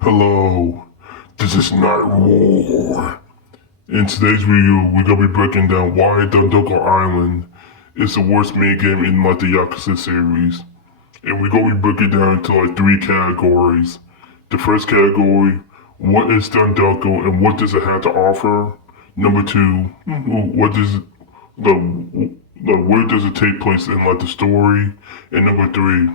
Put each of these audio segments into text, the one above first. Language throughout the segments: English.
Hello, this is Night War. In today's video, we're gonna be breaking down why Dondoko Island is the worst minigame in like the Yakuza series. And we're gonna be breaking down into like three categories. The first category, what is Dondoko and what does it have to offer? Number two, what does where does it take place in like the story? And number three,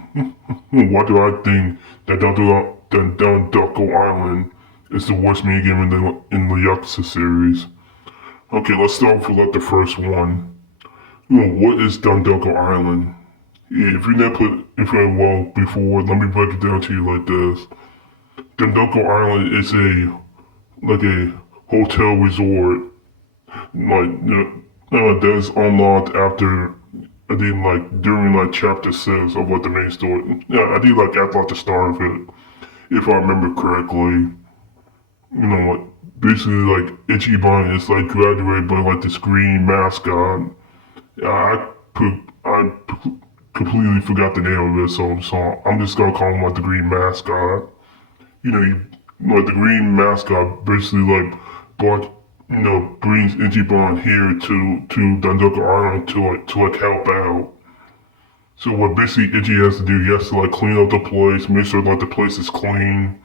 why do I think that Dondoko Island is the worst minigame in the Yakuza series? Okay, let's start with like the first one. What is Dondoko Island? Yeah, if you never put it well before, let me break it down to you like this. Dondoko Island is a hotel resort that's unlocked after I did like during like chapter 6 of like the main story. Yeah, I did like after like the start of it, if I remember correctly. Like basically like Ichiban is like graduated by like this green mascot. I completely forgot the name of it, so I'm just gonna call him like the green mascot. Like the green mascot basically like brought brings Ichiban here to Dondoko Island to help out. So what basically Ichi has to do, he has to like clean up the place, make sure like the place is clean,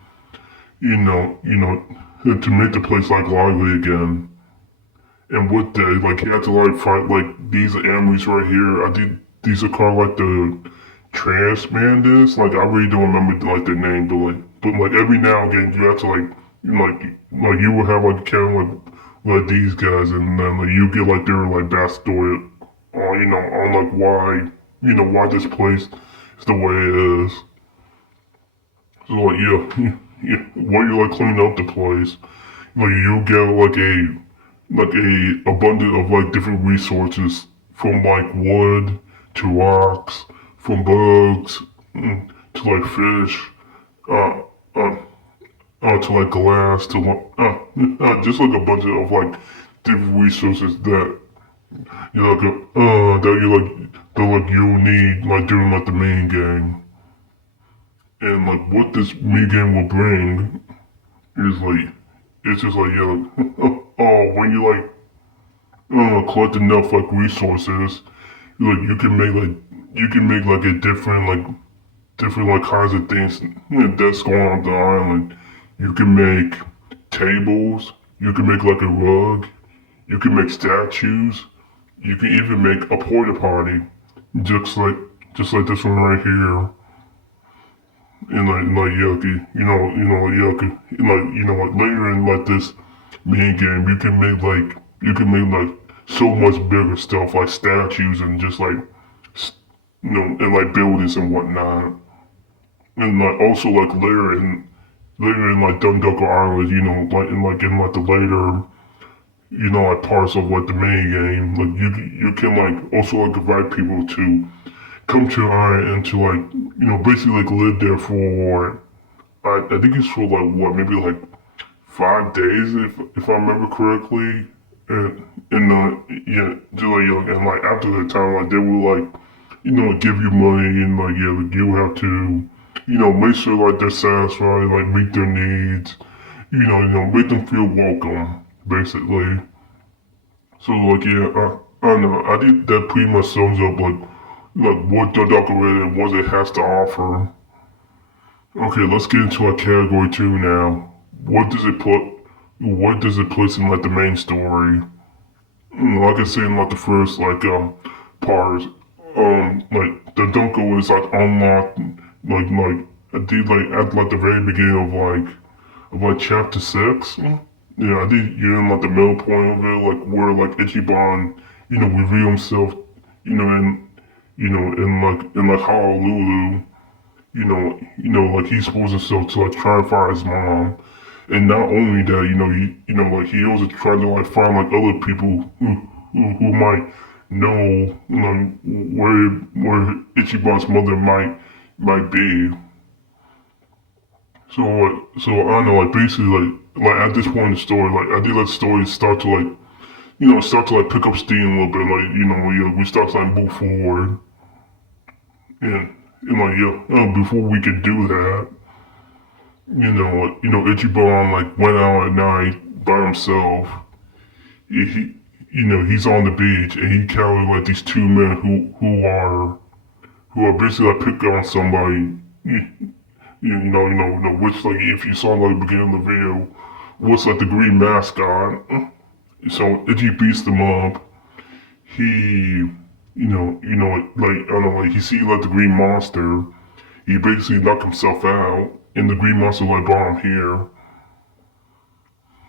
to make the place like lively again. And with that, like he had to like fight like these enemies right here. I think these are called like the Transmanders. Like I really don't remember like their name, but like every now and again you have to like you will have like kind of like these guys, and then like you get like their like backstory on on like why this place is the way it is. So like yeah, while you like clean up the place, like you get like a abundance of like different resources from like wood to rocks, from bugs to like fish, uh, uh, to like glass to like just like a bunch of like different resources that you like that you need like during like the main game. And like what this main game will bring is like it's just like oh when you like collect enough like resources, like you can make like a different like kinds of things that's going on the island. You can make tables, you can make like a rug, you can make statues, you can even make a porta potty, just like this one right here. And like Yucky, like later in like this main game, you can make like so much bigger stuff like statues and just like and like buildings and whatnot. And like also like later in like Dondoko Island, in like the later like parts of like the main game, like you can like also like invite people to come to Iron and to like basically like live there for I think it's for like what maybe like 5 days if I remember correctly. And yeah, just and like after that time like they will like give you money, and like yeah, like you have to make sure like they're satisfied, like meet their needs, make them feel welcome basically. So like yeah, I don't know, I think that pretty much sums up like what the documentary and what it has to offer. Okay, let's get into our category two now. What does it put? What does it place in like the main story? Like I said in like the first part, like the Donko is like unlocked, like I did like at like the very beginning of like chapter 6. Yeah, I think you're in like the middle point of it, like where like Ichiban, reveal himself, in in like Honolulu, like he exposed himself to like try and find his mom. And not only that, like he also trying to like find like other people who might know, where Ichiban's mother might be. So I don't know, like basically like at this point in the story, like I did let the story start to like start to like pick up steam a little bit, like we start to like move forward. And like before we could do that, Ichiban like went out at night by himself. He's on the beach and he encountered like these two men who are basically like picking on somebody. Which like if you saw like the beginning of the video, was like the green mascot. So Ichi beats them up. He, like I don't know, like he see like the green monster. He basically knocked himself out, and the green monster like brought him here.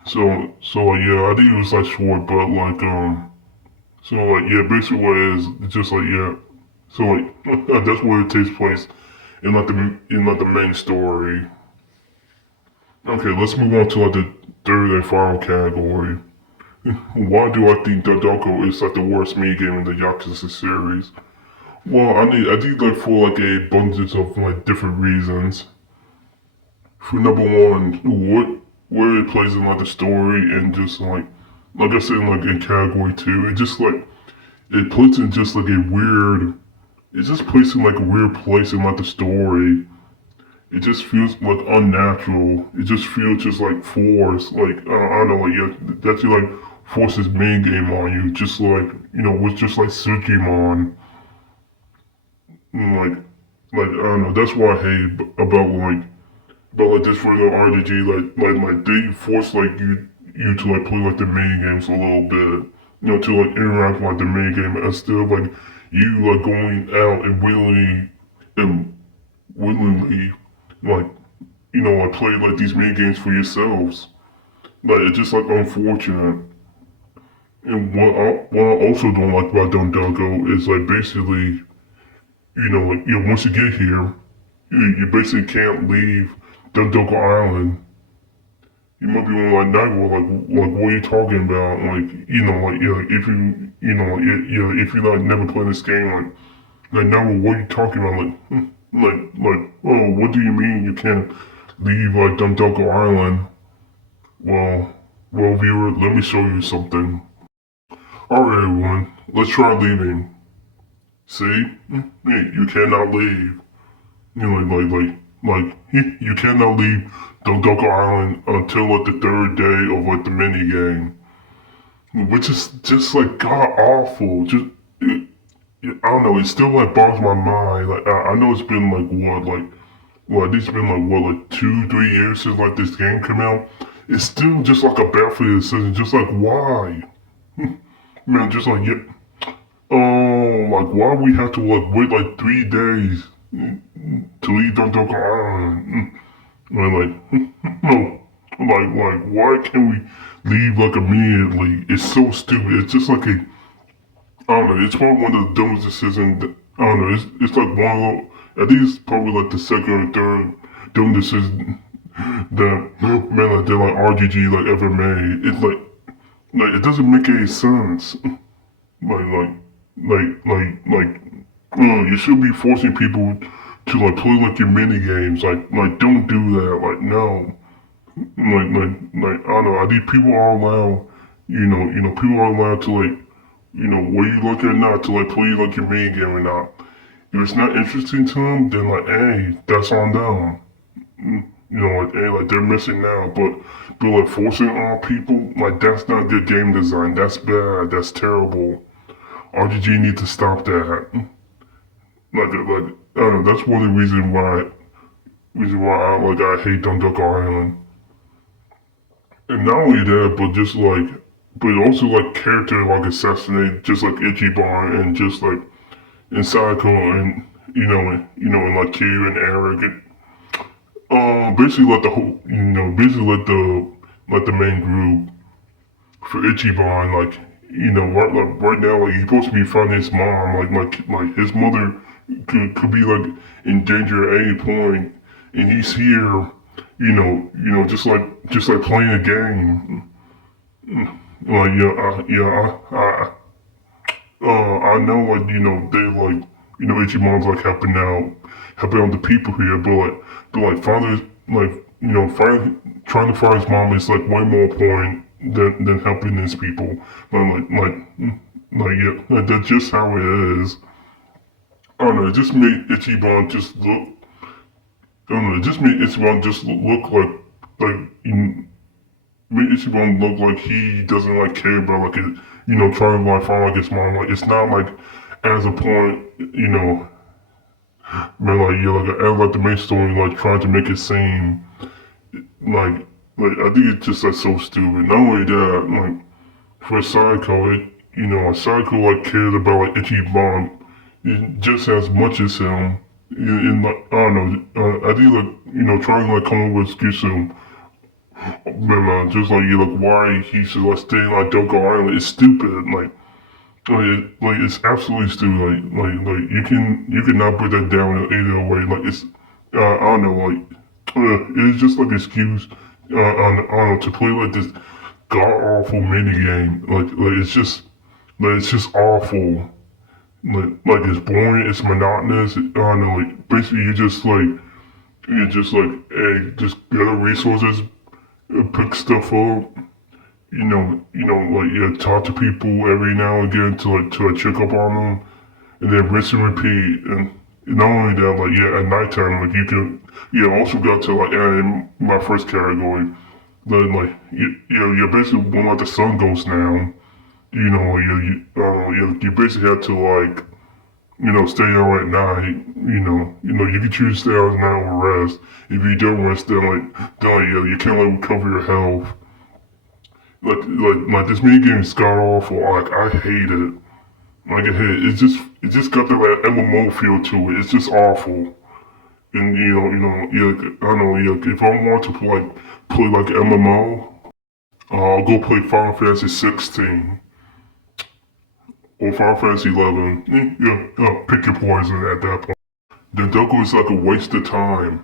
So like yeah, I think it was like short, but like so like yeah, basically what it is, it's just like yeah, so like that's where it takes place in like the main story. Okay, let's move on to like the third and final category. Why do I think Dondoko is like the worst minigame in the Yakuza series? Well, I think like for like a abundance of like different reasons. For number one, what where it plays in like the story and just like I said like in category two, it just like it puts in just like a weird it's just placed in like a weird place in like the story. It just feels like unnatural. It just feels just like forced. Like I don't know, like yeah, that's like forces main game on you, just like with just like Sukimon. Like I don't know. That's what I hate about like this for the RDG. Like they force like you to like play like the main games a little bit. To like interact with like the main game instead of like you like going out and willingly like like play like these mini games for yourselves. Like it's just like unfortunate. And what I also don't like about Dondoko is like basically, once you get here, you basically can't leave Dondoko Island. You might be like, Nigel, like, what are you talking about? Like, like, yeah, if if you like never play this game, Nigel, what are you talking about? Like, oh, what do you mean you can't leave like Dondoko Island? Well, viewer, let me show you something. Alright, everyone, let's try leaving. See? Hey, you cannot leave. You cannot leave Dondoko Island until like the third day of like the mini game, which is just like god awful. I don't know. It still like boggles my mind. Like I know it's been like it's been like 2-3 years since like this game came out. It's still just like a baffling decision. Just like why, man? Just like yeah. Oh, like why we have to like wait like 3 days to leave Dondoko Island? No, why can't we leave like immediately? It's so stupid. It's just like I don't know. It's probably one of the dumbest decisions. I don't know. It's like one of I think it's probably like the second or third dumb decision that man like like RGG like ever made. It's like it doesn't make any sense. Like like like you should be forcing people to like play like your mini games. Like don't do that. Like no. Like I don't know. I think people are allowed. People are allowed to like where you look at not to like play like your mini game or not. If it's not interesting to them, then like hey, that's on them. Like hey, like they're missing out. But like forcing on people, like that's not good game design. That's bad. That's terrible. RGG need to stop that. Like I don't know. That's one of the reason why I hate Dondoko Island. And not only that, but also like character like assassinate, just like Ichiban and just like and Sayako and and like Kiryu and Eric and basically like the whole basically like the main group for Ichiban right now like he's supposed to be finding his mom like his mother could be like in danger at any point and he's here just like playing a game. Like I know like they like Ichimon's like helping out the people here, but father like trying to find his mom is like way more important than helping these people. Yeah, that's just how it is. I don't know, it just made Ichiban just look I don't know. It just made Ichiban just look like made Ichiban look like he doesn't like care about like it, trying to like find like his mom. Like it's not like as a point, man, like yeah, like as like the main story, like trying to make it seem like I think it's just like so stupid. Not only that, like for Psycho, Psycho like cares about like Ichiban just as much as him. In like I don't know, I think like trying to like come up with an excuse to man, just like you like why he should like stay in like Dondoko Island. It's stupid. Like it's absolutely stupid. Like you can not put that down in either way. Like it's I don't know. Like it's just like an excuse. I don't know to play like this god awful mini game. Like it's just awful. Like it's boring. It's monotonous. I don't know. Like basically hey, just gather resources, pick stuff up. Like yeah, talk to people every now and again to like check up on them, and then rinse and repeat. And not only that, like yeah, at nighttime, like you can, yeah, also got to like in my first category, then like you're basically when like the sun goes down, you basically have to like stay out at night. You can choose to stay out at night or rest. If you don't rest, then you can't like recover your health. Like this mini game is god awful. Like I hate it. Like I hate it. It just got that like MMO feel to it. It's just awful. And yeah, I don't know. Yeah, if I want to play like MMO, I'll go play Final Fantasy 16 or Final Fantasy 11. Pick your poison at that point. Dondoko is like a waste of time.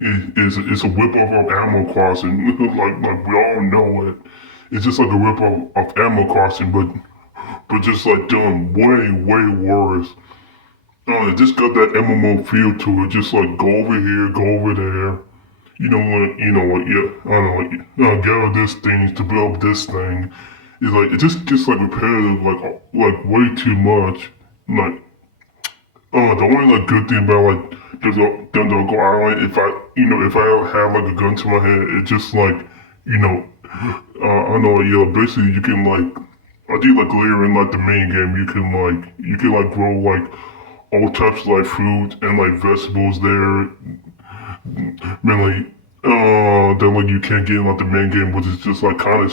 It's a whip off of Animal Crossing. like we all know it. It's just like a rip off of Animal Crossing, but just like doing way worse. It just got that MMO feel to it. Just like go over here, go over there. Yeah. I don't know, like gather this thing to build up this thing. It's like it just gets like repetitive, like way too much. Like, the only like good thing about like Dondoko Island, if I have like a gun to my head, it's just like, you know, I know, yeah, basically you can like, I think like later in like the main game, you can like grow like all types of like fruit and like vegetables there. Man, like, then like you can't get in like the main game, which is just like kind of,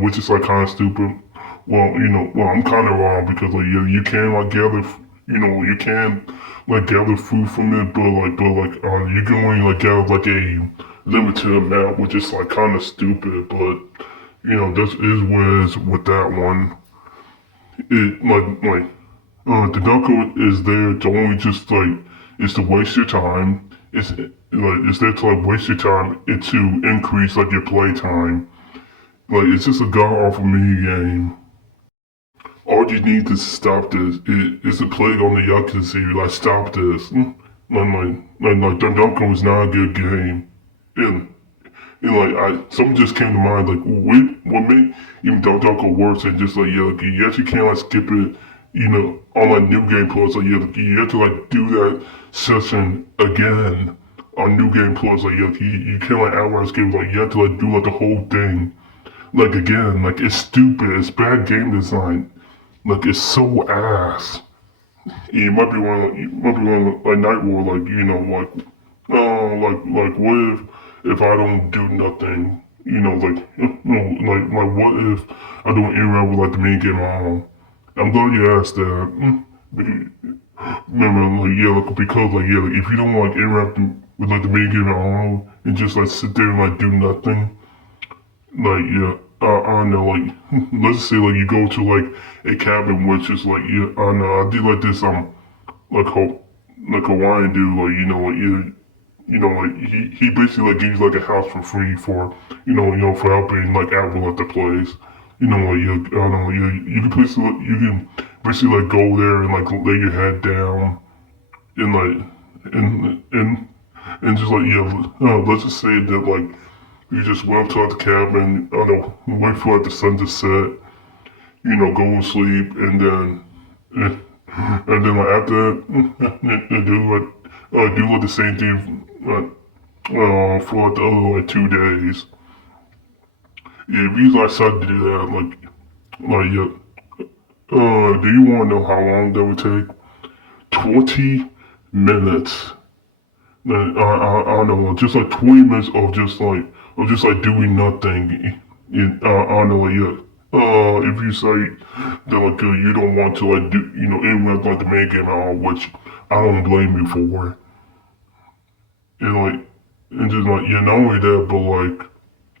which is like kind of stupid. Well, I'm kind of wrong because like yeah, you can like gather, you can like gather food from it, but you can only like gather like a limited amount, which is like kind of stupid. But this is what it is with that one. It the knuckle is there to only just like it's to waste your time. It's there to like waste your time and to increase like your play time. Like it's just a god awful mini game. All you need to stop this is a plague on the Yakuza series. Like stop this. Dondoko is not a good game. And something just came to mind. Like what made even Dondoko worse and just like yeah, like, you actually can't like skip it. On like New Game Plus, like you have to like do that session again on New Game Plus. Like you can't like outright skip. Like you have to like do like the whole thing. Like again, like it's stupid. It's bad game design. Like it's so ass. You might be one like Night War, like what if I don't do nothing? What if I don't interact with like the main game at all? I'm glad you asked that. Remember, like yeah, like because like yeah, like if you don't like interact with like the main game at all and just like sit there and like do nothing, like yeah. I don't know, like, let's say, like, you go to, like, a cabin, which is, like, yeah, I don't know, I did, like, this, like, Hawaiian dude, like, like, he basically, like, gives, like, a house for free for, for helping, like, out with, like, the place. I don't know, you can basically, like, go there and, like, lay your head down and, like, and just, like, yeah, let's just say that, like, you just went up to like, the cabin, I don't know, wait for like the sun to set, go to sleep, and then like after that, do like, do like the same thing for like the other like 2 days. Yeah, if you like decide to do that, yeah, do you want to know how long that would take? 20 minutes. I don't know, just like 20 minutes of just like doing nothing. I don't know, like, yeah. If you say that like you don't want to like do interact like the main game at all, which I don't blame you for. And like, and just like yeah, not only that, but like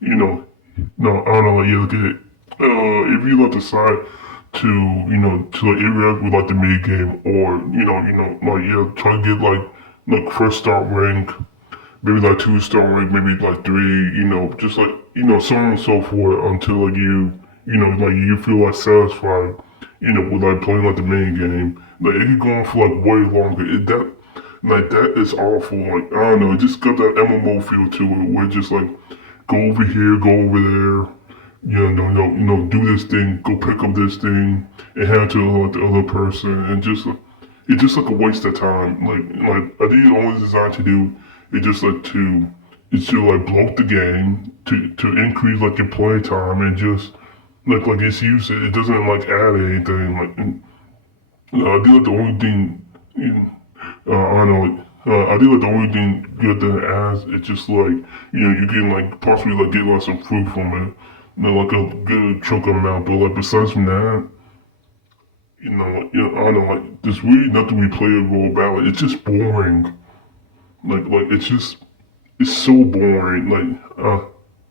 no, I don't know, like yeah, look at it. If you like decide to like interact with like the mid game or like yeah, try to get like first start rank, maybe like 2 star rank, maybe like 3, just like so on and so forth until like like you feel like satisfied, with like playing like the main game. Like it could go on for like way longer. That is awful. Like I don't know, it just got that MMO feel to it where it's just like go over here, go over there. Do this thing, go pick up this thing, and hand it to like, the other person, and just it's just like a waste of time. Like I think it's only designed to do it just like it's to like bloat the game to increase like your play time and just like its use. It doesn't like add anything. I think like the only thing I don't know. I think like the only thing good that it adds is just like you can like possibly like get like some fruit from it, like a good chunk amount. But like besides from that, I don't know. Like there's really nothing replayable about it. It's just boring. Like it's so boring.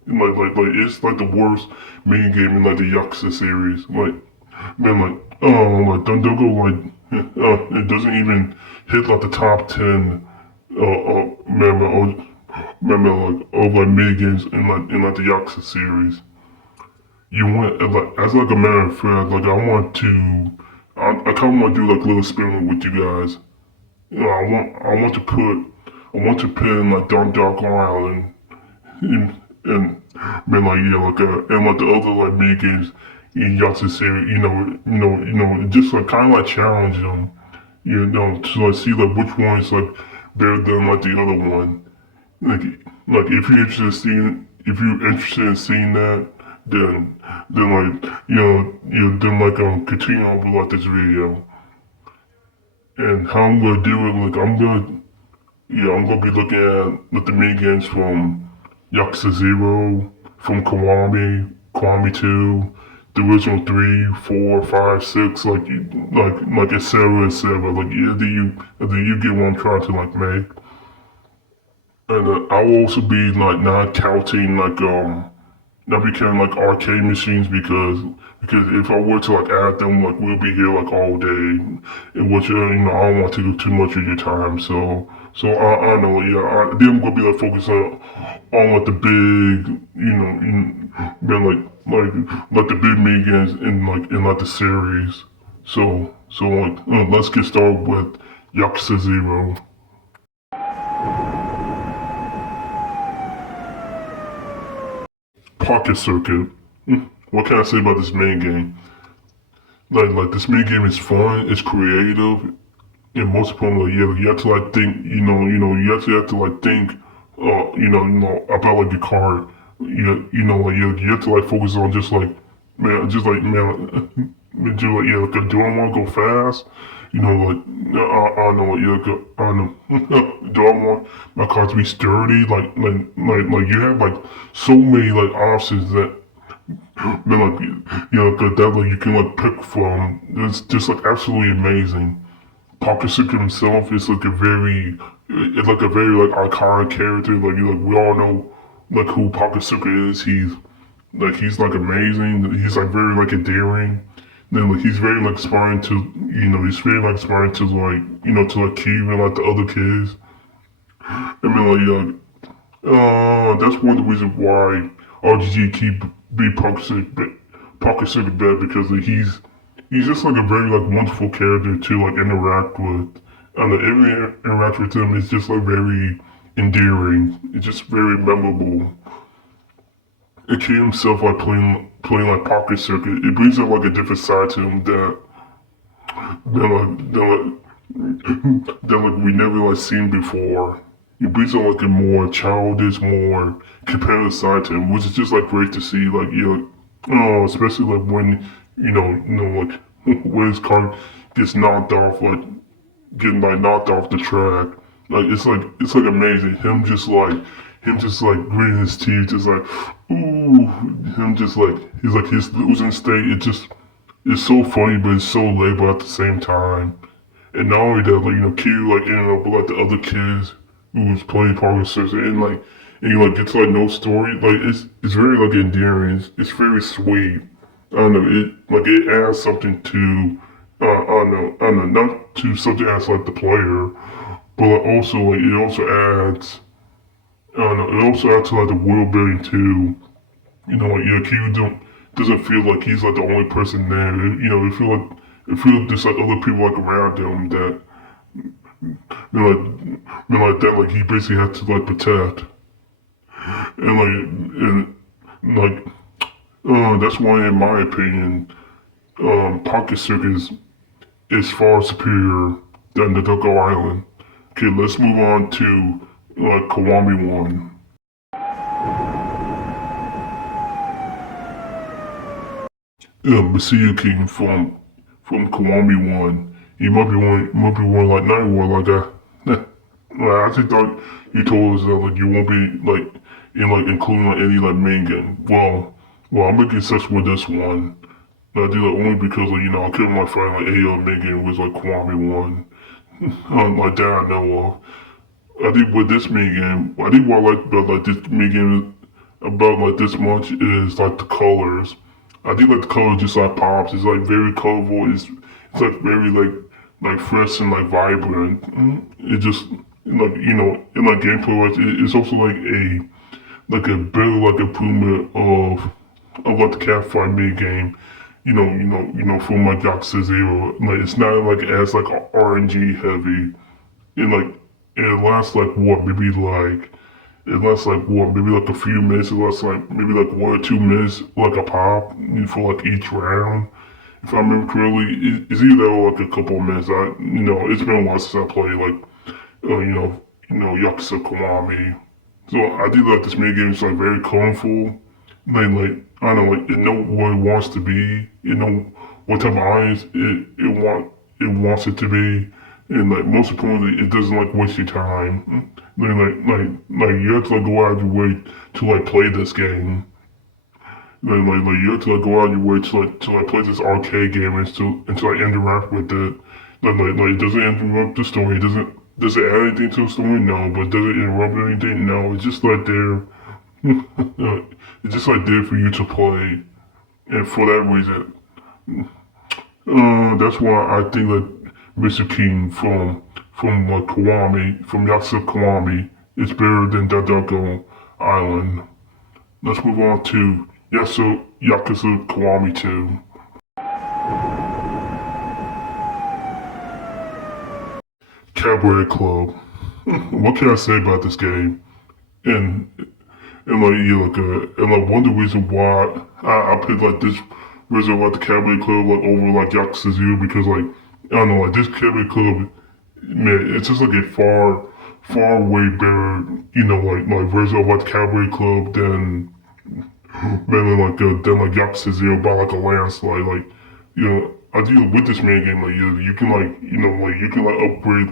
It's like the worst main game in like the Yakuza series. Like man, like Dondoko, it doesn't even hit like the top 10 member of like mini games in like the Yakuza series. You want like as like a matter of fact, like I kind of want to do like a little experiment with you guys. I want to pin like Dondoko Island and man like yeah and like the other like mini games in Yakuza series, just like kind of like challenge them, to like see like which one is like better than like the other one. Like like if you're interested in seeing that, then like then like continue on with like this video. And how I'm gonna do it, like I'm gonna be looking at like the mini games from Yakuza 0, from Kiwami 2, the original 3, 4, 5, 6, like etc. Like either you get what I'm trying to like make. And I will also be like not counting not be counting like arcade machines because if I were to like add them, like we'll be here like all day, in which I don't want to do too much of your time. So I know, yeah, then I'm gonna be like focused on like the big, then like the big mini games in like the series. So like let's get started with Yakuza 0. Pocket Circuit. What can I say about this main game? Like this main game is fun, it's creative, and most importantly, you have to like think, you have to like think, about like the card. Like you have to like focus on just like, man, just like yeah, like, do I want to go fast? Like I don't know, like yeah, I don't know. Do I want my car to be sturdy? Like you have like so many like options that then like that like you can like pick from. It's just like absolutely amazing. Pocket Secret himself is like a very like iconic character. We all know like who Pocket Secret is. He's like amazing. He's like very like endearing. Then like he's very like inspiring to he's very like inspiring to like to like Keith and like the other kids. I mean that's one of the reasons why RGG keep be Pocket Secret bad because like, he's just like a very like wonderful character to like interact with. And every interaction with him is just like very endearing. It's just very memorable. And Kid himself like playing like Pocket Circuit, it brings up like a different side to him that that like we never like seen before. It brings out like a more childish, more competitive side to him, which is just like great to see. Like oh, especially like when like when his car gets knocked off, like getting like knocked off the track. Like it's like amazing. Him just like gritting his teeth, just like ooh. Him just like he's like his losing state. It's so funny, but it's so labor at the same time. And not only that, like Q like ended up with like the other kids who was playing part of the sister, and you like get to like know story. Like it's very like endearing. It's very sweet. I don't know. It like it adds something to I don't know, not to something as like the player, but like, also like it also adds I don't know. It also adds to like the world building too. Like Q doesn't feel like he's like the only person there. It feel like there's like other people like around him that like that like he basically had to like protect and that's why in my opinion Pocket Circus is far superior than the Dondoko Island. Okay, let's move on to Kiwami 1. Masuyu King from Kiwami 1. He might be one like night one like that. Like, I just thought you told us that like you won't be like including like any like main game. Well, I'm making such with this one. I did like only because like I couldn't my friend like any other main game was like Kiwami 1. Like that I know of. I think with this mini game, I think what I like about like this mini game about like this much is like the colors. I think like the color just like pops. It's like very colorful. It's like very like fresh and like vibrant. It just like in like gameplay wise, it's also like a better like improvement of like the campfire mini game. From like Yakuza Zero. Like it's not like as like RNG heavy. And like it lasts like what it lasts like what maybe like a few minutes. It lasts like maybe like 1 or 2 minutes like a pop for like each round. If I remember correctly, it's either like a couple of minutes. It's been a while since I played like Yakuza Kiwami. So I do like this mini game. It's like very colorful. Like I don't know, like it know what it wants to be. You know what type of audience it wants it to be, and like most importantly, it doesn't like waste your time. Like you have to like go out of your way to like play this game. Like you have to like go out of your way to like play this arcade game and to like interact with it. Like it doesn't interrupt the story. Does it add anything to the story? No. But does it interrupt anything? No. It's just like there. It's just like there for you to play, and for that reason, that's why I think that Mr. King from like Kiwami, from Yakuza Kiwami, is better than Dondoko Island. Let's move on to Yakuza Kiwami 2. Cabaret Club. What can I say about this game? And and like one of the reasons why I picked like this version of like the Cabaret Club like over like Yakuza Zero because like I don't know like this Cabaret Club, man, it's just like a far way better like version of like the Cabaret Club than like Yakuza Zero by like a landslide. Like I do with this main game like you can like like you can like upgrade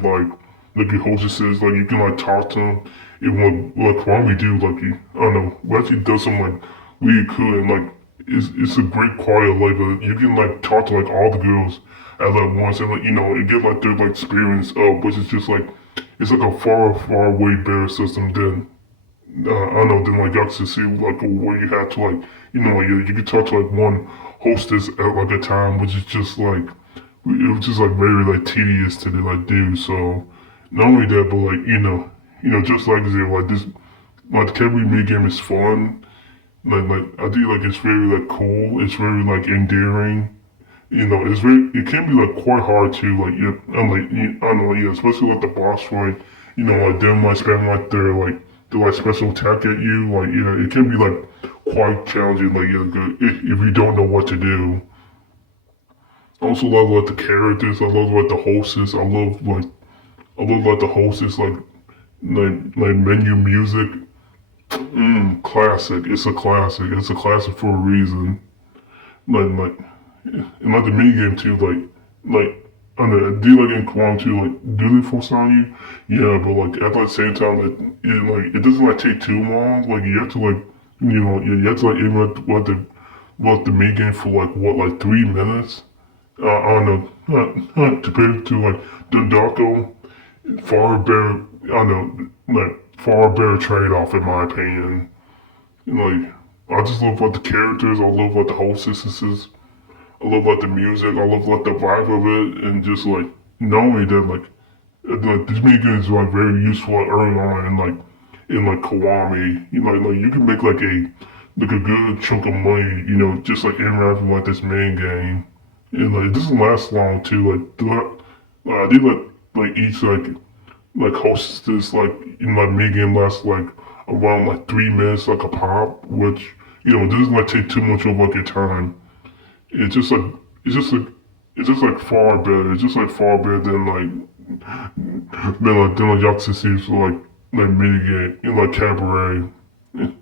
like your hostesses, like you can like talk to them. And what Kwame do, like I don't know, what actually does some like really cool and like it's a great quality of life. You can like talk to like all the girls at like once, and like it get like their like experience up, which is just like it's like a far way better system than I don't know than like Yakuza C, like where you have to like like you can talk to like one hostess at like a time, which is just like it was just like very like tedious to like do. So not only that, but like just like zero, like this, like the Cabaret mini game is fun. Like I do like it's very like cool. It's very like endearing. It can be like quite hard to like I'm like I don't know especially with the boss fight. Like them like spam like their like special attack at you. Like it can be like quite challenging. Like if you don't know what to do. I also love like the characters. I love like the hostess. I love like the hostess like menu music. Classic. It's a classic. It's a classic for a reason. Like and like the minigame too. Like I don't know. Do you like in Quantum too? Like do they force on you? Yeah, but like at the same time, like it doesn't like take too long. Like you have to like you have to like aim at what the minigame for like 3 minutes. I don't know. Compared to like Dondoko, far better. I don't know. Like far better trade off in my opinion. Like, I just love what the characters, I love what the hostesses, I love what the music, I love what the vibe of it, and just like knowing that like this mini is like very useful early on in like Kiwami. Like you can make like a good chunk of money, just like interacting with like this main game. And like it doesn't last long too. I did like each like hostess in my mini game lasts like around like 3 minutes like a pop, which doesn't like take too much of like your time. It's just like it's just like it's just like far better. It's just like far better than like Yakuza seems like mini game in like cabaret. And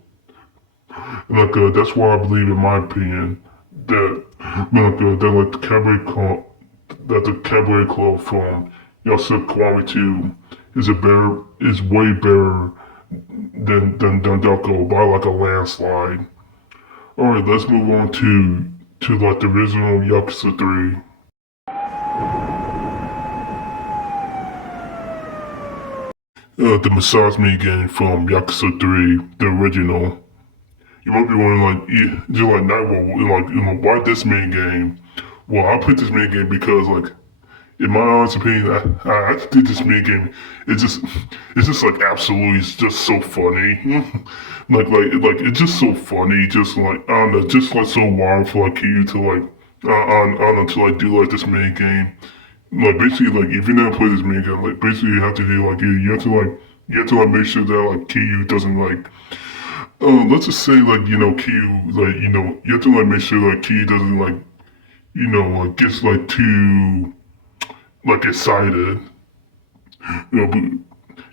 like that's why I believe in my opinion that that like the cabaret club from Yakuza Kiwami 2 is way better than Dondoko by like a landslide. Alright, let's move on to like the original Yakuza 3. The massage me game from Yakuza 3, the original. You might be wondering like, yeah, just like Nightwolf, like why this main game? Well, I picked this main game because like in my honest opinion, I think this mini game it's just like absolutely it's just so funny. like it's just so funny, just like I don't know, just like so wild for like you to like I don't know to like do like this mini game. Like basically like if you never play this mini game, like basically you have to do like you have to like make sure that like Kyu doesn't like let's just say like Kyu like you have to like make sure like Kyu doesn't like like gets like too like excited. But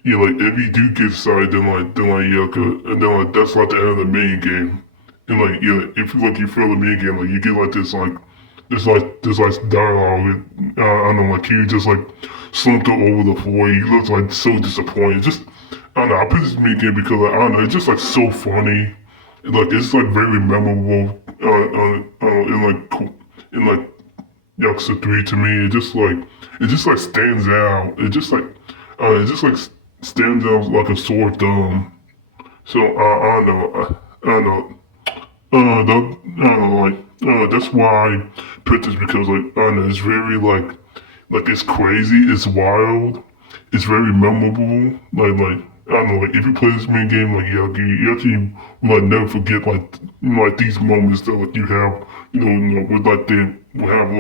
yeah, like if you do get excited, then like yeah, and then like that's like the end of the main game. And like yeah, if like you feel the main game, like you get like this dialogue. I don't know, like he just like slumped over the floor. He looks like so disappointed. Just I don't know. I put this main game because like, I don't know. It's just like so funny. Like it's like very memorable. And like Yakuza 3 to me, it just like stands out. It just like stands out like a sore thumb. So I don't know, I don't know, I don't know, that's why I picked this because like I don't know, it's very like it's crazy, it's wild, it's very memorable. Like I don't know, like if you play this main game, like yeah, you actually like never forget like these moments that like you have, with like they will have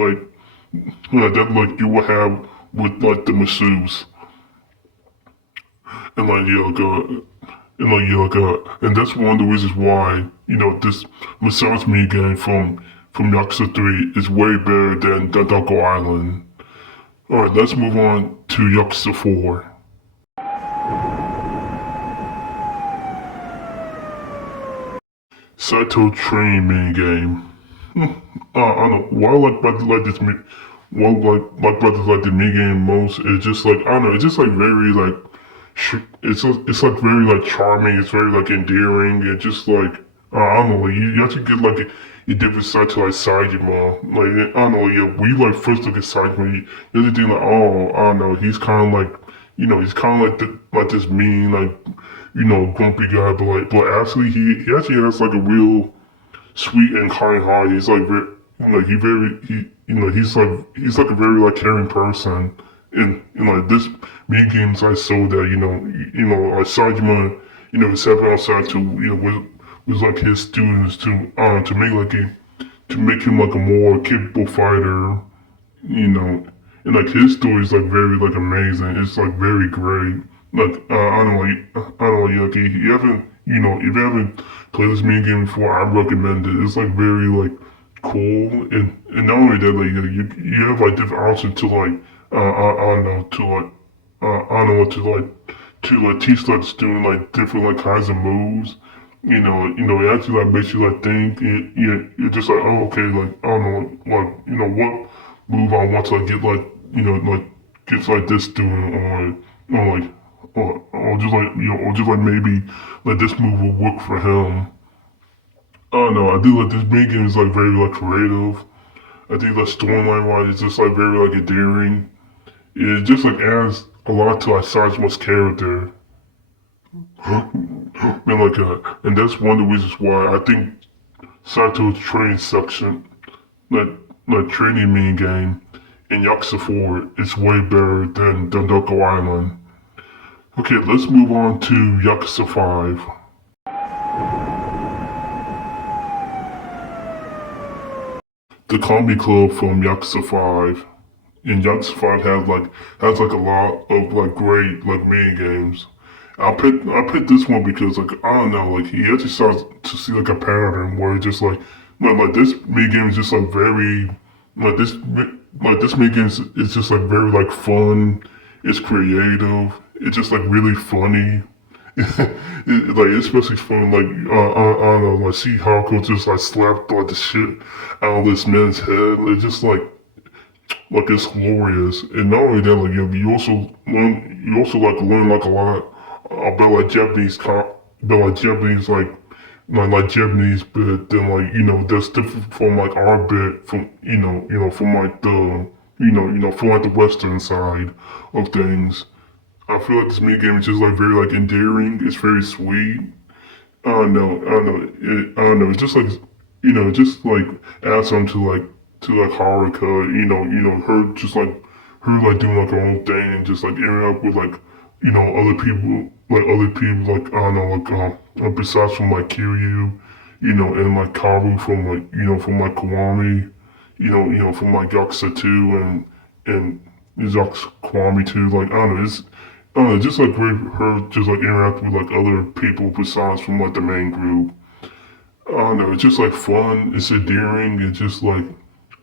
that like you will have with like the masseuse and like yeah, and that's one of the reasons why this massage me game from Yakuza 3 is way better than Dondoko Island. All right, let's move on to Yakuza 4. Saito Train minigame. I don't know why like this what like brothers like the minigame most. It's just like I don't know. It's just like very like it's like very like charming. It's very like endearing. And just like I don't know. Like you have to get like a different side to like Saitama. Like I don't know. Yeah, we like first look at Saitama. You have to think like oh I don't know. He's kind of like he's kind of like this mean like grumpy guy. But actually he actually has like a real sweet and kind heart. He's like very, he's like a very like caring person. And like this main games I saw that like Sajima stepping outside to was like his students to make like to make him like a more capable fighter. And like his story is like very like amazing. It's like very great. Like I don't know, like if you haven't played this mini game before, I recommend it. It's like very like cool, and not only that, like you have like different options to like I don't know to like I don't know what to like teach like the student like different like kinds of moves. It actually like makes you like think. You're just like, oh, okay, like I don't know, like what move I want to like get like like get like this student or like or just like or just like maybe like this move will work for him. I don't know. I do like this mini game is like very like creative. I think the storyline wise it's just like very like endearing. It just like adds a lot to like Sajima's character. And that's one of the reasons why I think Sato's training section, like training mini game in Yakuza 4 is way better than Dondoko Island. Okay, let's move on to Yakuza 5. The Comedy Club from Yakuza 5. And Yakuza 5 has like a lot of like great like mini games. I picked this one because like I don't know, like he actually starts to see like a pattern where it's just like this mini game is just like very like this mini game is just like very like fun. It's creative. It's just like really funny. Like especially fun like I don't know like see Haruko just like slapped like the shit out of this man's head. It's just like it's glorious. And not only that, like you also like learn like a lot about like about like Japanese like Japanese bit. Then like that's different from like our bit from from like the from like the Western side of things. I feel like this mini game is just like very like endearing. It's very sweet. I don't know. I don't know. It's just like just like adds on to like Haruka. Her just like her like doing like her own thing and just like interact with like other people like I don't know besides from like Kiryu, and like Karu from from like Kiwami, from like Yakuza 2 and Yakuza Kiwami 2. Like I don't know. I don't know, just like her just like interact with like other people besides from like the main group. I don't know, it's just like fun, it's endearing, it's just like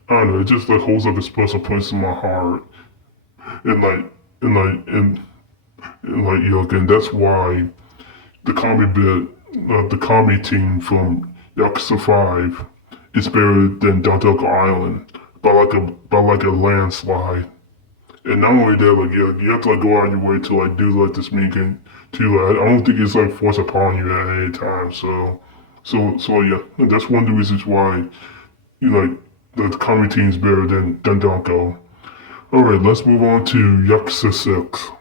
I don't know, it just like holds like a special place in my heart. And like and like and that's why the comedy the comedy team from Yakuza 5 is better than Dondoko Island by like a landslide. And not only that, like you have to like go out of your way to like do like this meeting too. Like, I don't think it's like forced upon you at any time. So yeah, that's one of the reasons why like the comedy team is better than Donko. All right, let's move on to Yakuza 6.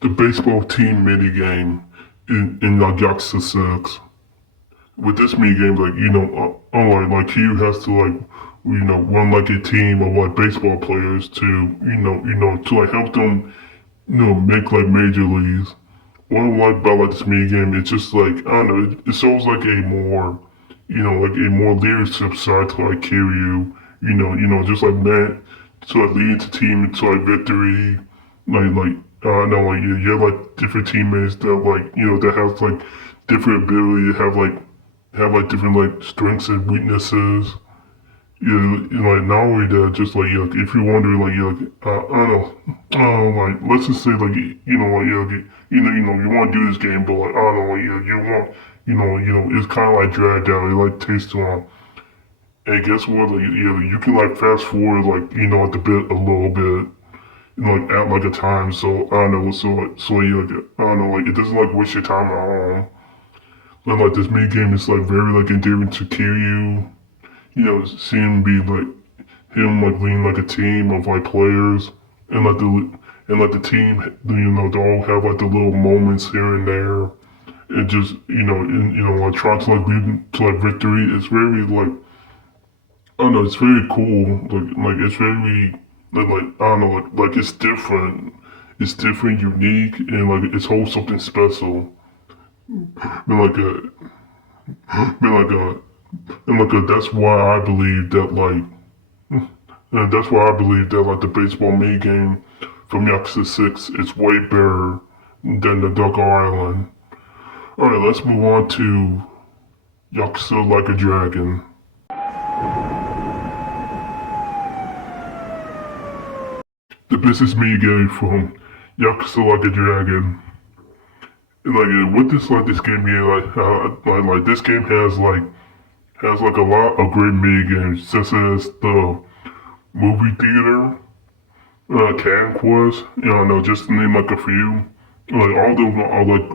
The baseball team minigame in like Yakuza 6. With this mini game, like unlike like Hugh has to like run like a team of like baseball players to to like help them make like major leagues. What I like about like this mini game, it's just like I don't know, it shows like a more like a more leadership side to like Kiryu. Just like that to like lead the team to like victory. Like I don't know, like you have like different teammates that like that have like different ability, have like different like strengths and weaknesses. Like not only that, just like if you're wondering, like I don't know, like let's just say like like you want to do this game, but like I don't know, like you want it's kind of like dragged out. It like takes too long. And guess what? Like you can like fast forward like at the bit a little bit, like at like a time. So I don't know, like I don't know, like it doesn't like waste your time at all. And like this mini game is like very like endearing to Kiryu. Seeing him be like him like leading like a team of like players and the team they all have like the little moments here and there and just like trying to like lead to like victory. It's very like I don't know, it's very cool. Like it's very like I don't know, like it's different. It's different, unique, and like it's holds something special. And like and like that's why I believe that like and that's why I believe that like the baseball mini game from Yakuza 6 is way better than the Dondoko Island. Alright, let's move on to Yakuza Like a Dragon. The business minigame from Yakuza Like a Dragon. With this game here, this game has like a lot of great minigames, such as the movie theater, Can Quest, just to name like a few. Like all of them are like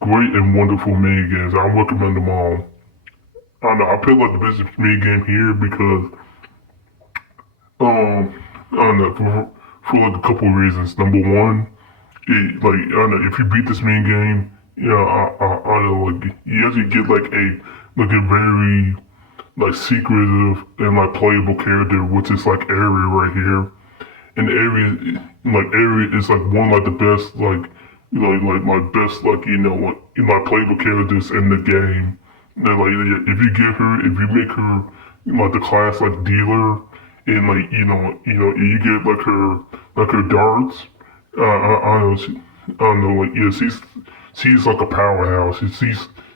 great and wonderful minigames. I recommend them all. I don't know, I picked like the business minigame here because I don't know, for like a couple of reasons. Number one, I don't know, if you beat this main game, I don't know, like you actually get like a very like secretive and like playable character, which is like Area right here. And Area is like one like the best best like playable characters in the game. And like if you get her, if you make her like the class like dealer, and you get like her darts. I don't know. I don't know. Like yeah, she's like a powerhouse.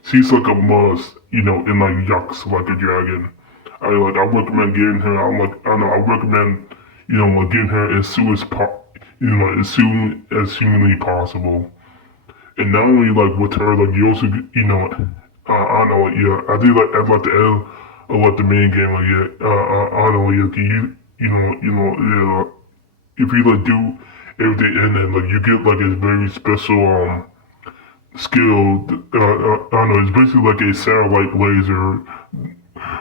She's like a must. In like Yucks like a dragon. I recommend getting her. I recommend like getting her as soon as as soon as humanly possible. And not only like with her, like you also I don't know. Like yeah, I do like I'd like to end. I like the main game, like yeah, I don't know, like yeah, if you like do everything in it, like you get like a very special skill. I don't know, it's basically like a satellite laser,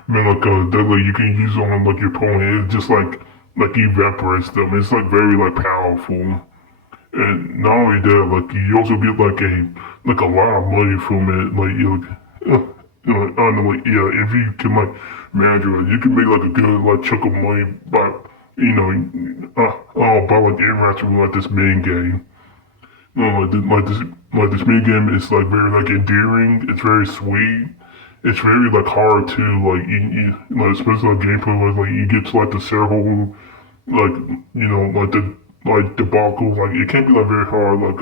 man, that like you can use on like your opponent. It just like evaporates them. It's like very like powerful. And not only that, like you also get like a lot of money from it. Like I don't know, like yeah, if you can like manage it, you can make like a good like chunk of money by by like interacting with like this main game. Like this main game is like very like endearing. It's very sweet. It's very like hard too. Like especially like gameplay, like you get to like the circle, like like the debacle. Like it can't be like very hard. Like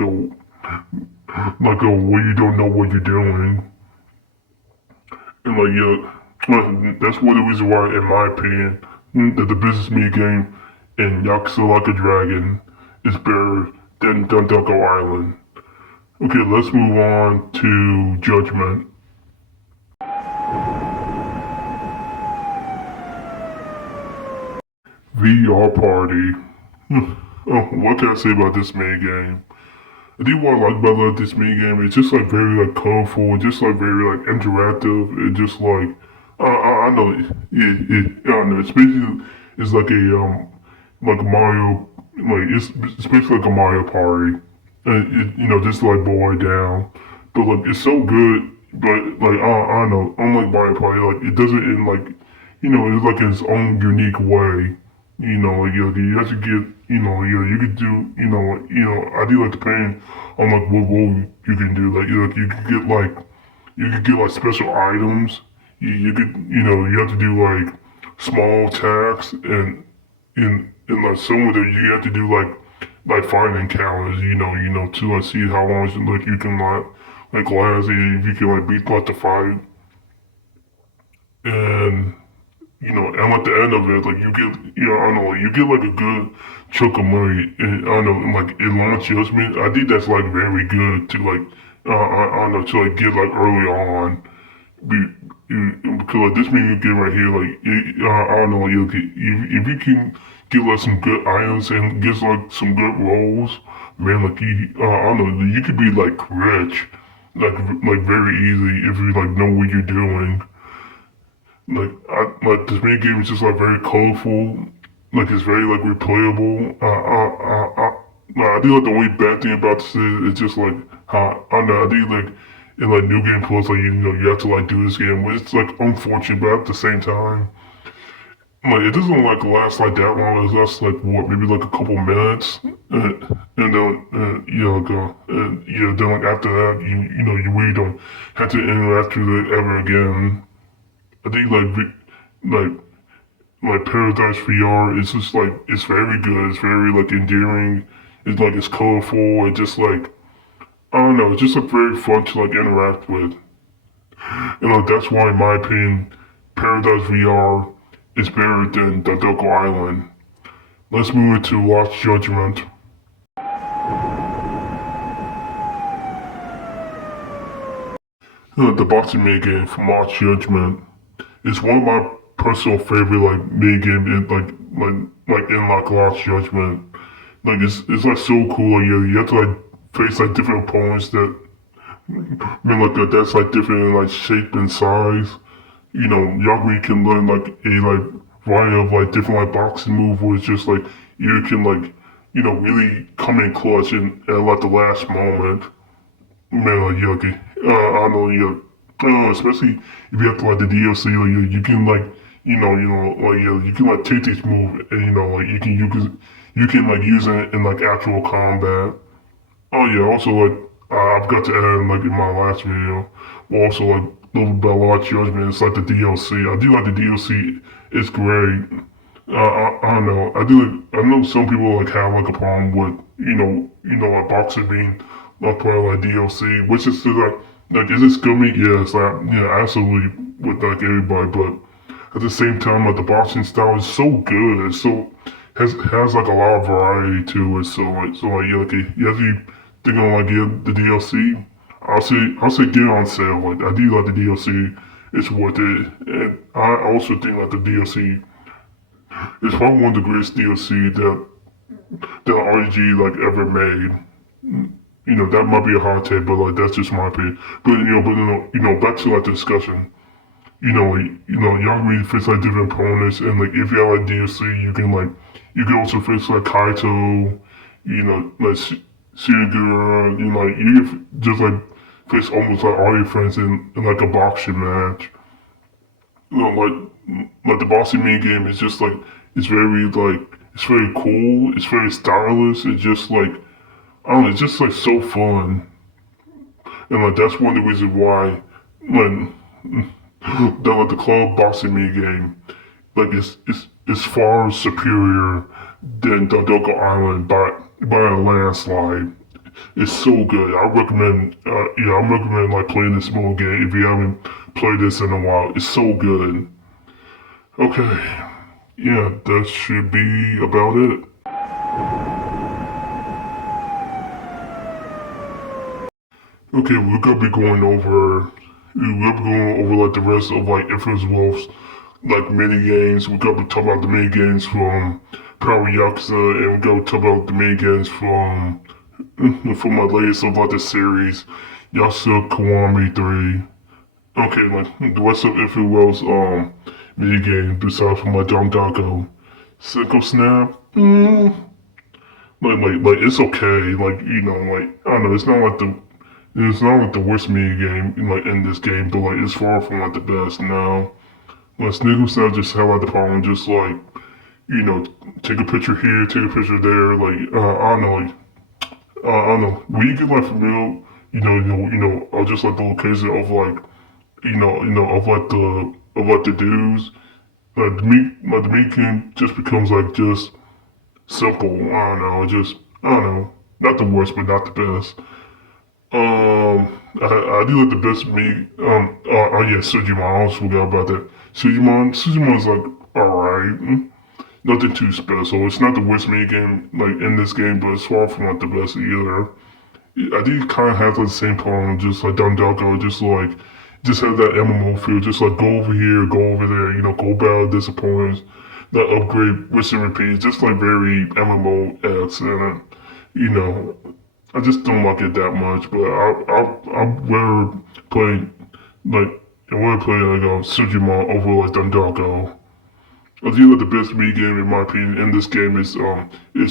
a where you don't know what you're doing. And like that's one of the reasons why, in my opinion, that the business me game in Yakuza Like a Dragon is better than Dondoko Island. Okay, let's move on to Judgment. VR Party. Oh, what can I say about this main game? I think what I like about this mini game, it's just like very like colorful, just like very like interactive. It just like I know I don't know. It's basically it's like a Mario, it's basically like a Mario Party, and just like boil it down. But like it's so good, but like I don't know. Unlike Mario Party, like it does it in like it's like in its own unique way. You have to get, you could do, I do like the pain on like what role you can do. You could get like special items. You could, you have to do like small attacks, and like some of them you have to do like fighting encounters. To like see how long like you can like last, if you can like beat like the fight, and and at the end of it, like you get, I don't know, like, you get like a good chunk of money, and I don't know, and, like it launches. I think that's like very good to like, I don't know, to like get like early on, because like this mini game right here, like, I don't know, like, if you can get like some good items and get like some good rolls, man, like I don't know, you could be like rich, like very easy if you like know what you're doing. Like this mini game is just like very colorful. Like it's very like replayable. I think like the only bad thing about this is it's just like how I don't know. I think like in like New Game Plus, like you have to like do this game, which it's like unfortunate, but at the same time, like it doesn't like last like that long. It lasts like what, maybe like a couple minutes, and then then like after that, you really don't have to interact with it ever again. I think like like Paradise VR is just like it's very good. It's very like endearing. It's like it's colorful. It just like I don't know, it's just like very fun to like interact with. And like that's why in my opinion, Paradise VR is better than Dondoko Island. Let's move into Lost Judgment. The boxing mini game from Lost Judgment is one of my personal favorite like mini game in like in like Lost Judgment. Like it's like so cool. Like you have to like face like different opponents that I mean like that's like different in like shape and size. You know, Yakuza can learn like a like variety of like different like boxing move where it's just like you can like really come in clutch and at like the last moment. Man, like yucky. I know, especially if you have to like the DLC, like you can like like you can like take this move and like you can like use it in like actual combat. Oh yeah, also like I've got to add like in my last video, well, also like a little bit about Judgment. It's like the DLC. I do like the DLC. It's great. I don't know. I know some people like have like a problem with like boxing being not part of like DLC, which is like is it scummy? Yes, yeah, absolutely with like everybody, but at the same time, like the boxing style is so good. It's so has like a lot of variety to it. So yeah, like you have to think on like the DLC. I'll say get it on sale. Like I do like the DLC. It's worth it, and I also think like the DLC is probably one of the greatest DLC that RG like ever made. That might be a hot take, but like that's just my opinion. But back to like the discussion. Y'all really face like different opponents, and like if you have like DLC, you can also face like Kaito, like Shigura, like you can just like face almost like all your friends in like a boxing match. Like the boxing mini game is just like it's very cool, it's very stylish, it's just like I don't know, it's just like so fun. And like that's one of the reasons why like the club boxing mini game like it's far superior than Dondoko Island by a landslide. It's so good. I recommend like playing this mobile game if you haven't played this in a while. It's so good. Okay, yeah, that should be about it. Okay, we're gonna be going over like the rest of like Infamous Wolf's like mini games. We're gonna be talking about the mini games from Power Yakuza, and we're gonna talk about the mini games from my latest of like the series, Yakuza Kiwami 3. Okay, like the rest of Infamous Wolf's mini game besides from like Dondoko. Cinco Snap. Like it's okay. Like I don't know. It's not like the worst mini game in this game, but like it's far from like the best now. Like Snigglesnap just had like the problem, just like you know, take a picture here, take a picture there. I don't know, I don't know. When you get like familiar, or just like the location of like of like the dudes, like the meat can just becomes like just simple. I don't know, not the worst, but not the best. I do like the best meat. Oh yeah, Sujimon. I almost forgot about that. Sujumon's like alright. Nothing too special. It's not the worst meat game like in this game, but it's far from like the best either. I do kind of have like, the same problem, just like Dondoko, just have that MMO feel. Just like go over here, go over there. Go battle disappointments, not upgrade, rinse and repeat. Just like very MMO-esque, and I just don't like it that much, but I'd rather play like I want to play like Sujimon over like Dondoko. I feel like the best mini game in my opinion in this game is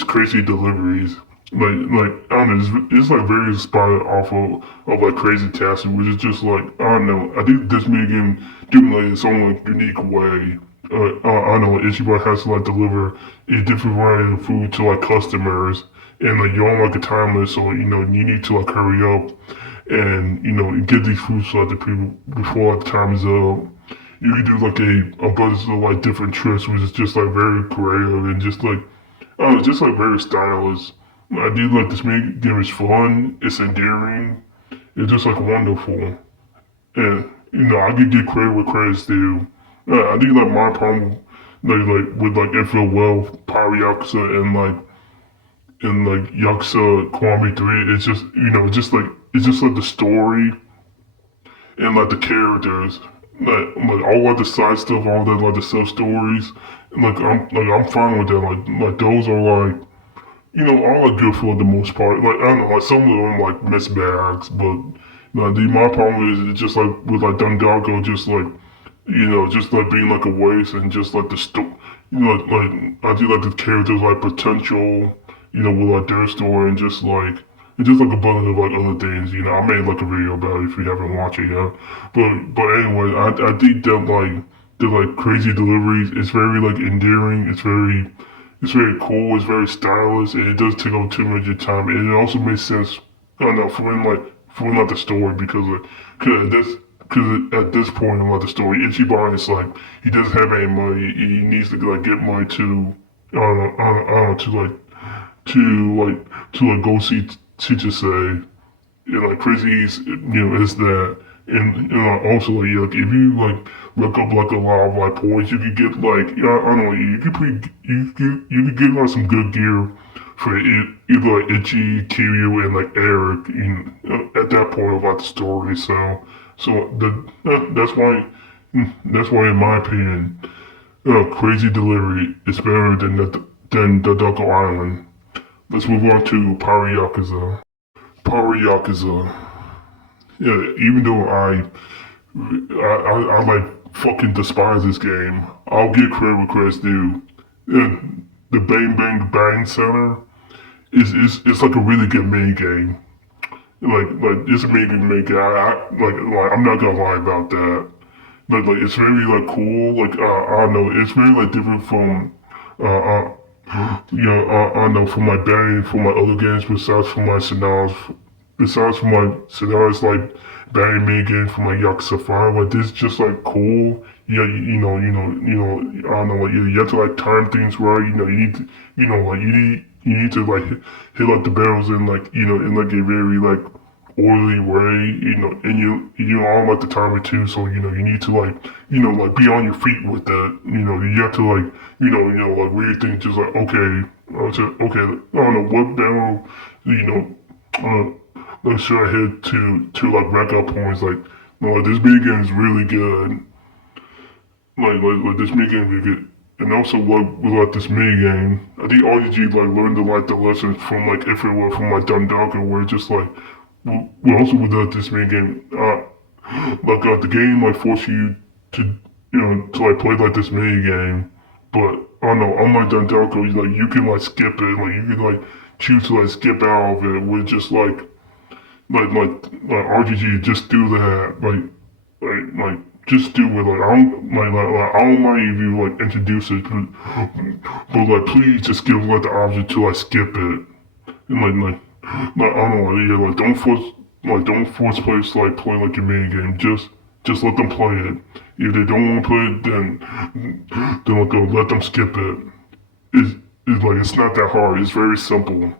Crazy Deliveries. I don't know, it's like very inspired off of like Crazy Taxi, which is just like I don't know. I think this mini game do like its own like unique way. I don't know, like Ichiban has to like deliver a different variety of food to like customers, and like you're on like a time limit, so you need to like hurry up and get these foods to like the people before like the time is up. You can do like a bunch of like different tricks, which is just like very creative and just like I don't know, just like very stylish. I do like this game is fun. It's endearing. It's just like wonderful. And I could get credit where credit's due. I think like my problem, with like Infinite Wealth, Power Yakuza, and Yakuza Kiwami 3, it's just it's just like the story and like the characters, like all like the side stuff, all that like the sub stories. I'm fine with that. Like those are like all are good for the most part. Like I don't know, like some of them like miss bags, but my problem is it's just like with like Dondoko, just like just like being like a waste and just like the like I do like the characters like potential, with like their story and just like it's just like a bunch of like other things. I made like a video about it if you haven't watched it yet. But anyway, I think that like the like crazy deliveries, it's very like endearing. It's very cool. It's very stylish, and it does take up too much of your time. And it also makes sense. I don't know for like the story because at this point in like the story, Ichiban is like he doesn't have any money. He needs to like get money to I don't know to go see teacher say like crazy is that and also like if you like look up like a lot of like points you could get like I don't know you could get like some good gear for either like Itchy, Kiryu, and like Eric at that point of like the story. That's why in my opinion crazy delivery is better than the Dondoko Island. Let's move on to Power Yakuza. Power Yakuza. Yeah, even though I like fucking despise this game, I'll give credit where credit's due. The Bang Bang Bang Center it's like a really good mini game. Like it's a mini game. Like I'm not gonna lie about that. Like it's very like cool. Like I don't know. It's very like different from I don't know from my bang from my other games besides from my scenarios like bang mini games from my Yakuza 5. Like this is just like cool. Yeah, I don't know. Like you have to like time things right. You need to, you need to like hit like the barrels in like in like a very like orderly way. And you all like the timer too. So you need to like like be on your feet with that. You have to like like weird things. Just like okay, okay. I don't know what barrel. Let's should I hit to like rack up points. Like no, this big game is really good. Like this mini game we get, and also like this mini game. I think RGG like learned to like the lessons from like everywhere from like Dondoko, where it's just like we also without this mini game, the game like force you to to like play like this mini game, but I don't know unlike Dondoko, you can like skip it, like you can like choose to like skip out of it, with just like RGG just do that, like just do it. Like I don't mind if you like introduce it, but like please just give like the option to like skip it. And I don't know, yeah, don't force players to like play like your main game. Just let them play it. If they don't want to play it, then like let them skip it. It's like it's not that hard. It's very simple.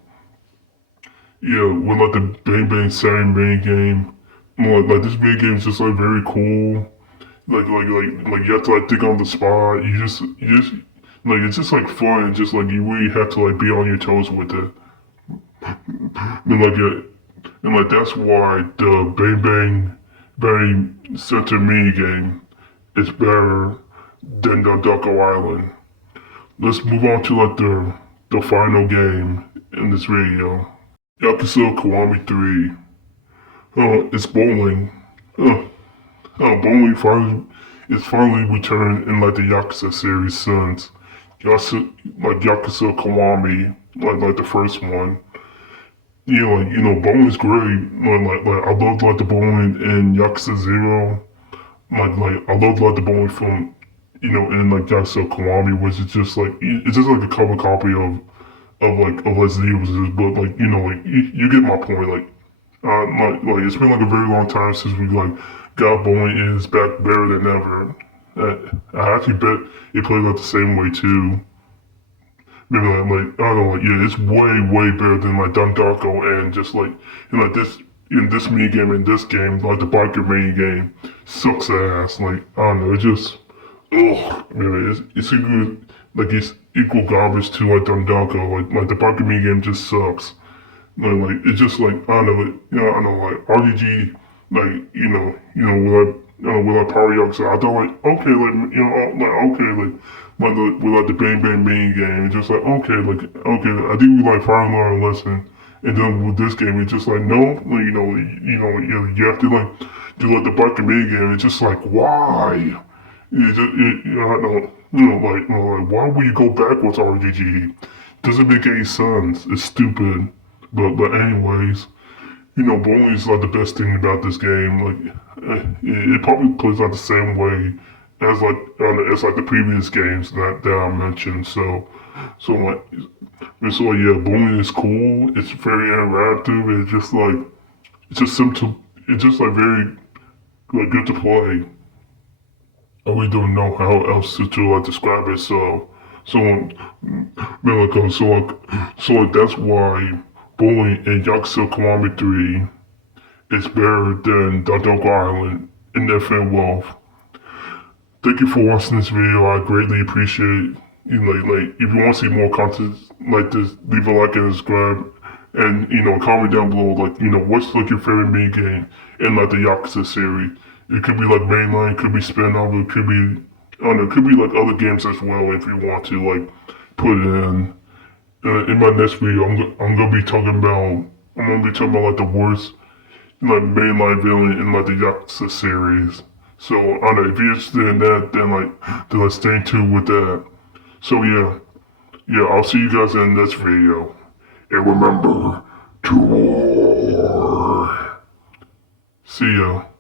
Yeah, with like the Bang Bang Saturn main game, like this main game is just like very cool. Like you have to like think on the spot. You just like it's just like fun. And just like you really have to like be on your toes with it. And like that's why the Bang Bang Bang Center mini game is better than the Dondoko Island. Let's move on to like the final game in this video. Yakuza Kiwami 3. It's bowling. Bowling finally returned in like the Yakuza series since Yakuza Kiwami, like the first one. Bowling's great. I love like the bowling in Yakuza 0. I love like the bowling from in like Yakuza Kiwami, which is just like it's just like a cover copy of like Zero's, but like you get my point. Like it's been like a very long time since we like got bowling and it's back better than ever. I actually bet it plays out the same way too. maybe I don't know, like, yeah, it's way better than like Dondoko and just like, this, in this mini game, in this game, like the biker mini game, sucks ass. Like, I don't know, it just, ugh, man, it's equal, like, it's equal garbage to like Dondoko. Like the biker mini game just sucks. Like it's just like, I don't know, like, I don't know, like RGG, like, with like Power Yakuza, I thought like, okay, like, like, okay, with like the Bang Bang main game, it's just like, okay, like, okay, I think we like finally learned a lesson. And then with this game, it's just like, no, like, you have to like do like the biker main game. It's just like, why? I don't, like, why would you go backwards, RGG? Doesn't make any sense. It's stupid. But anyways, bowling is like the best thing about this game. Like, it probably plays out the same way as like the previous games that I mentioned. So yeah, bowling is cool. It's very interactive. It's just simple. It's just like very like good to play. I really don't know how else to like describe it. Man, that's why bowling in Yakuza Kiwami 3 is better than Dondoko Island in Infinite Wealth. Thank you for watching this video. I greatly appreciate it. If you want to see more content like this, leave a like and subscribe. And, comment down below, like, what's like your favorite mini game in like the Yakuza series. It could be like mainline, it could be spin-off, it could be, I don't know, it could be like other games as well if you want to like put it in. In my next video, I'm gonna be talking about, like the worst like mainline villain in like the Yakuza series. So I don't know if you're interested in that, then like stay tuned with that. So yeah, I'll see you guys in the next video. And remember to war. See ya.